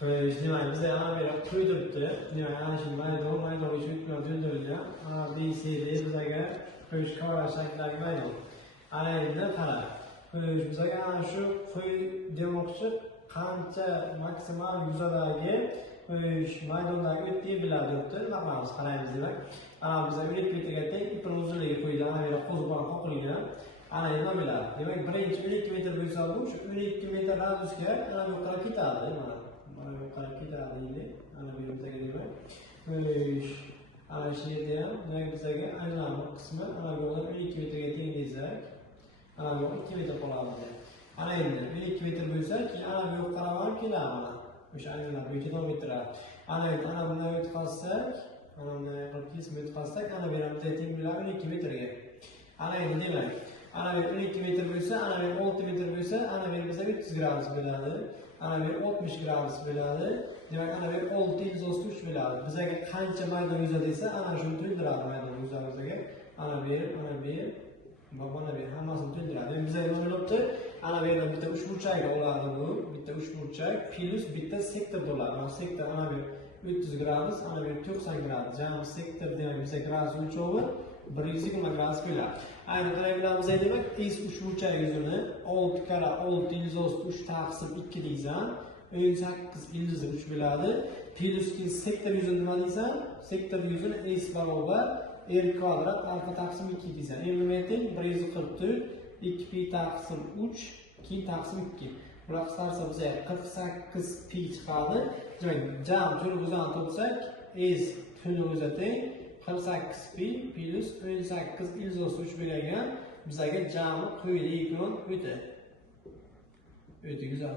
Demek bize ana bir koydurdu. Demek ana şimdi maydanoz için öldürülüyor. A, B, C, D bize koyuş kavra şekilleri maydanoz. Ana eline para. Koyuş bize ana şu koy demokçu kança maksimal yüzadagi koyuş maydanozdagi öttiği biladırdı. Bakmamız karayımız demek. Ana bize üret bitirgette ipin uzunluğu koydu. Ana bir kozupan kokuluyla. Ana eline biladi. Demek birinci 12 metre büyüsü aldım. Şu 12 metre radüske ana yukarı kitabı. Mana bu karakter adıyla ana birimizde demek. Ana şeyde demek bize aynı kısmı ana yoldan 12 metreye tengizek. Ana yol 2 metre qo'lamiz. Ana endi 12 metre bo'lsa, keyin ana bu yoqqa qaragan keladi. O'sha aylanib 2 kilometr. Ana bundan o'tib qolsak, ana bundan 40 metr qolsak, ana bu ham teng bilan 12 metrga. Ana endi demak, ana bu 12 metr bo'lsa, ana bu 6 metr bo'lsa, ana bu bizga 300 gradus bo'ladi. Ana bir 60 gradus bo'ladi. Demak, ana bir 633 bo'ladi. Bizga qancha maydon yuzadi desa, ana shuni to'ldiradi maydon yuzamizga. Ana bir hammasini to'ldiradi. Bizga nima bo'libdi? Ana bu yerda bitta uchburchak bo'ladi bu. Bitta uchburchak plus bitta sektor bo'ladi. Mana sektor ana bir 300 gradus, ana bir 90 gradus. Jami sektor demak bizga gradus o'lchovi 120 gradus bo'ladi. Ayni qarang bilamiz demak, tez uchburchak yuzini 6 kara 633 taqsim 2 deysan, 18 ildizi 3 bo'ladi. Pluski sektor yuzini nima deysan? Sektor yuzini s barobar r kvadrat alfa taqsim 2 deysan. Endi nima ayting? 144 2 pi taqsim 3 keyin taqsim 2. Bular qisqarsa bizga 48 pi chiqadi. Demak, jam to'liq o'zini topsak, s to'liq o'zi teng 48 pi plus 18 ildizi 3 bo'lgan bizga jami quyidagi ekran o'ta güzel.